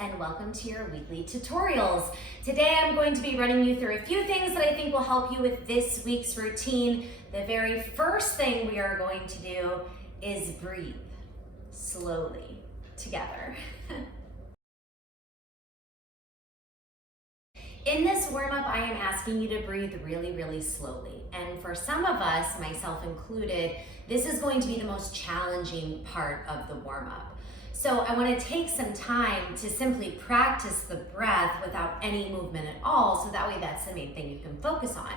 and welcome to your weekly tutorials. Today I'm going to be running you through a few things that I think will help you with this week's routine. The very first thing we are going to do is breathe slowly together. In this warm-up, I am asking you to breathe really, really slowly. And for some of us, myself included, this is going to be the most challenging part of the warm-up. So I want to take some time to simply practice the breath without any movement at all, so that way that's the main thing you can focus on.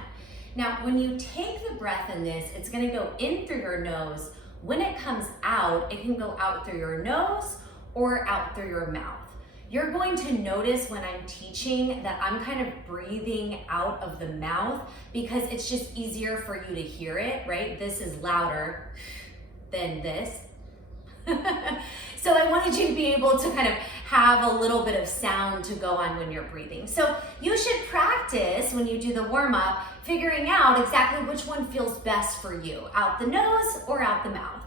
Now, when you take the breath in this, it's going to go in through your nose. When it comes out, it can go out through your nose or out through your mouth. You're going to notice when I'm teaching that I'm kind of breathing out of the mouth because it's just easier for you to hear it, right? This is louder than this. So I wanted you to be able to kind of have a little bit of sound to go on when you're breathing. So you should practice when you do the warm-up, figuring out exactly which one feels best for you, out the nose or out the mouth.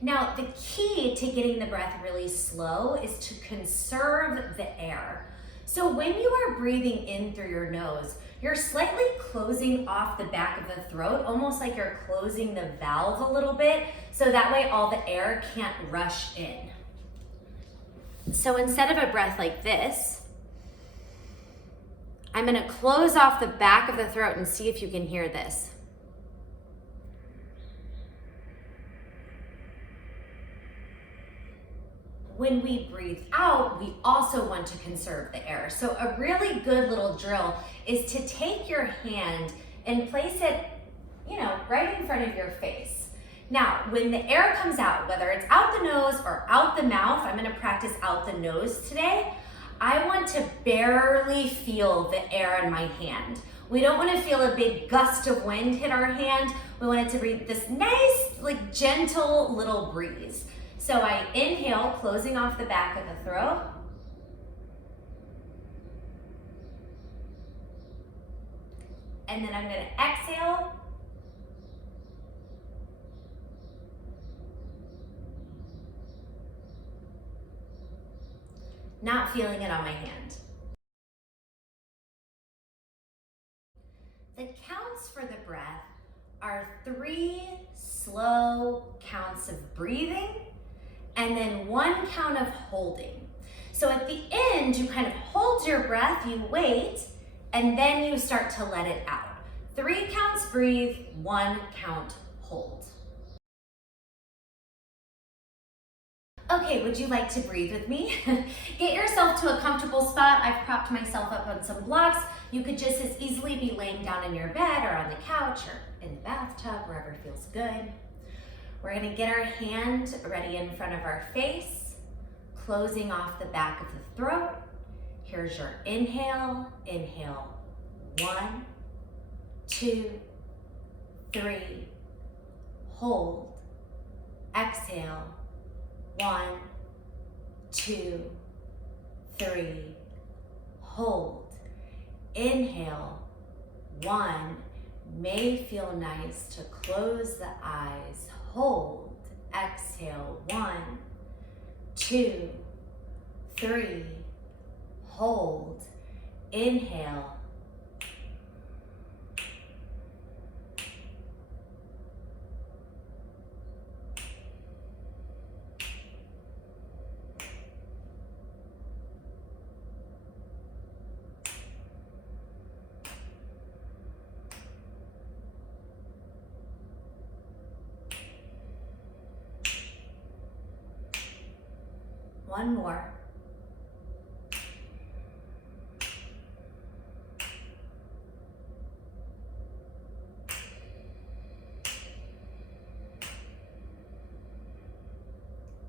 Now, the key to getting the breath really slow is to conserve the air. So when you are breathing in through your nose, you're slightly closing off the back of the throat, almost like you're closing the valve a little bit, so that way all the air can't rush in. So instead of a breath like this, I'm gonna close off the back of the throat and see if you can hear this. When we breathe out, we also want to conserve the air. So a really good little drill is to take your hand and place it, right in front of your face. Now, when the air comes out, whether it's out the nose or out the mouth, I'm gonna practice out the nose today. I want to barely feel the air in my hand. We don't want to feel a big gust of wind hit our hand. We want it to breathe this nice, gentle little breeze. So I inhale, closing off the back of the throat. And then I'm going to exhale. Not feeling it on my hand. The counts for the breath are 3 slow counts of breathing and then 1 count of holding. So at the end, you kind of hold your breath, you wait, and then you start to let it out. 3 counts breathe, 1 count hold. Okay, would you like to breathe with me? Get yourself to a comfortable spot. I've propped myself up on some blocks. You could just as easily be laying down in your bed or on the couch or in the bathtub, wherever feels good. We're gonna get our hand ready in front of our face, closing off the back of the throat. Here's your inhale. Inhale, 1, 2, 3. Hold. Exhale, 1, 2, 3. Hold. Inhale, 1. May feel nice to close the eyes. Hold. Exhale, 1, 2, 3. Hold. Inhale. One more.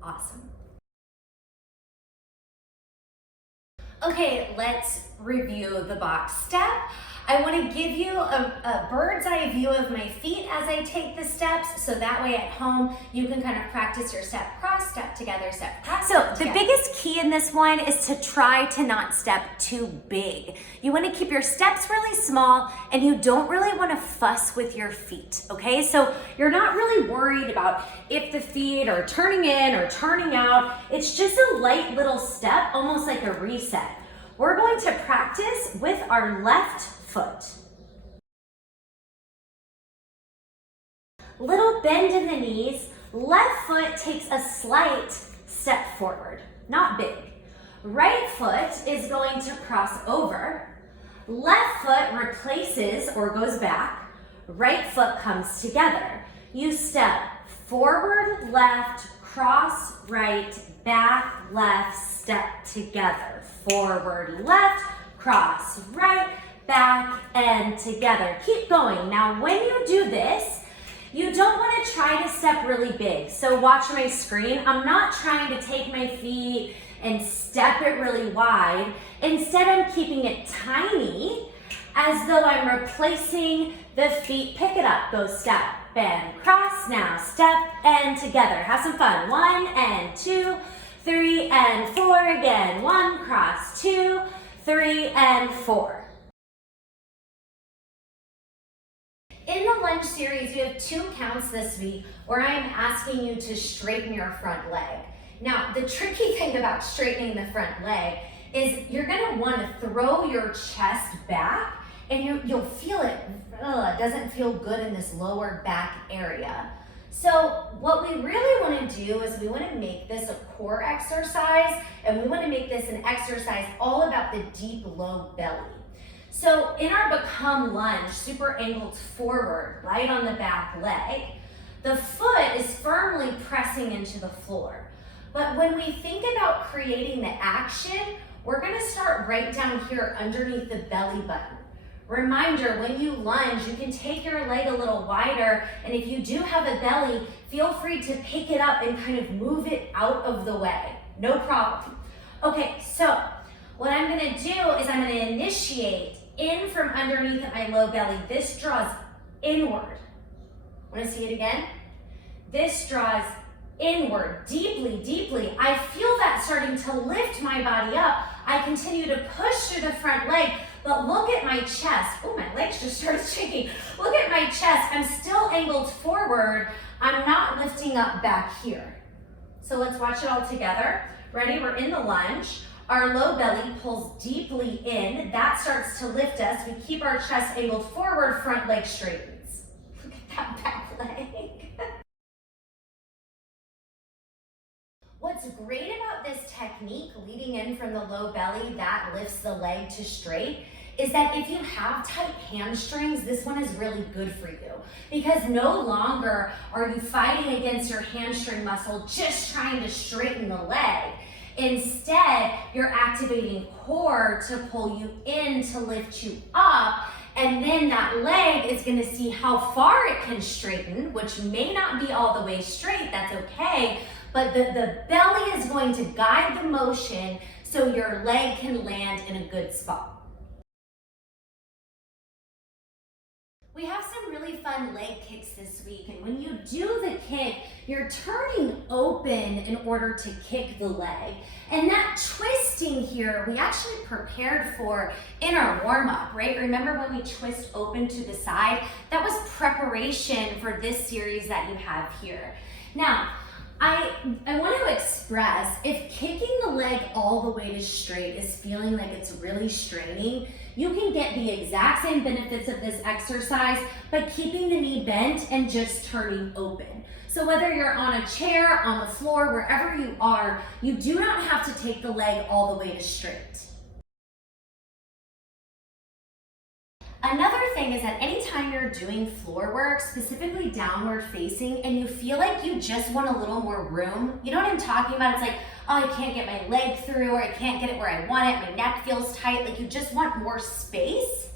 Awesome. Okay, let's review the box step. I want to give you a bird's eye view of my feet as I take the steps, so that way at home you can kind of practice your step, cross, step together, step, cross, step together. The biggest key in this one is to try to not step too big. You want to keep your steps really small, and you don't really want to fuss with your feet, okay? So you're not really worried about if the feet are turning in or turning out. It's just a light little step, almost like a reset. We're going to practice with our left foot. Little bend in the knees. Left foot takes a slight step forward, not big. Right foot is going to cross over. Left foot replaces or goes back. Right foot comes together. You step forward, left, cross, right, back, left, step together. Forward, left, cross, right, back, and together. Keep going. Now, when you do this, you don't want to try to step really big. So watch my screen. I'm not trying to take my feet and step it really wide. Instead, I'm keeping it tiny, as though I'm replacing the feet. Pick it up. Go step and cross. Now step and together. Have some fun. 1 and 2, 3 and 4 again. 1, cross, 2, 3 and 4. In the lunge series, you have 2 counts this week where I'm asking you to straighten your front leg. Now, the tricky thing about straightening the front leg is you're gonna wanna throw your chest back, and you'll feel it, it doesn't feel good in this lower back area. So what we really wanna do is we wanna make this a core exercise, and we wanna make this an exercise all about the deep low belly. So in our be.come lunge, super angled forward, right on the back leg, the foot is firmly pressing into the floor. But when we think about creating the action, we're gonna start right down here underneath the belly button. Reminder, when you lunge, you can take your leg a little wider, and if you do have a belly, feel free to pick it up and kind of move it out of the way. No problem. Okay, so what I'm gonna do is I'm gonna initiate in from underneath at my low belly. This draws inward. Wanna see it again? This draws inward, deeply, deeply. I feel that starting to lift my body up. I continue to push through the front leg, but look at my chest. Oh, my legs just started shaking. Look at my chest. I'm still angled forward. I'm not lifting up back here. So let's watch it all together. Ready? We're in the lunge. Our low belly pulls deeply in. That starts to lift us. We keep our chest angled forward, front leg straightens. Look at that back leg. What's great about this technique, leading in from the low belly that lifts the leg to straight, is that if you have tight hamstrings, this one is really good for you, because no longer are you fighting against your hamstring muscle just trying to straighten the leg. Instead, you're activating core to pull you in to lift you up, and then that leg is going to see how far it can straighten, which may not be all the way straight, that's okay, but the belly is going to guide the motion so your leg can land in a good spot. We have some really fun leg kicks this week, and when you do the kick, you're turning open in order to kick the leg. And that twisting here, we actually prepared for in our warm-up, right? Remember when we twist open to the side? That was preparation for this series that you have here. Now, I want to express, if kicking the leg all the way to straight is feeling like it's really straining, you can get the exact same benefits of this exercise by keeping the knee bent and just turning open. So whether you're on a chair, on the floor, wherever you are, you do not have to take the leg all the way to straight. Another thing is that anytime you're doing floor work, specifically downward facing, and you feel like you just want a little more room, you know what I'm talking about? It's like, oh, I can't get my leg through, or I can't get it where I want it, my neck feels tight, like you just want more space.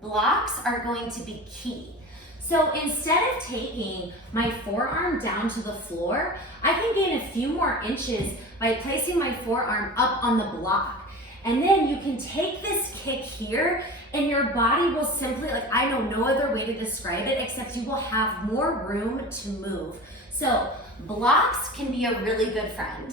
Blocks are going to be key. So instead of taking my forearm down to the floor, I can gain a few more inches by placing my forearm up on the block. And then you can take this kick here and your body will simply, like, I know no other way to describe it except you will have more room to move. So blocks can be a really good friend.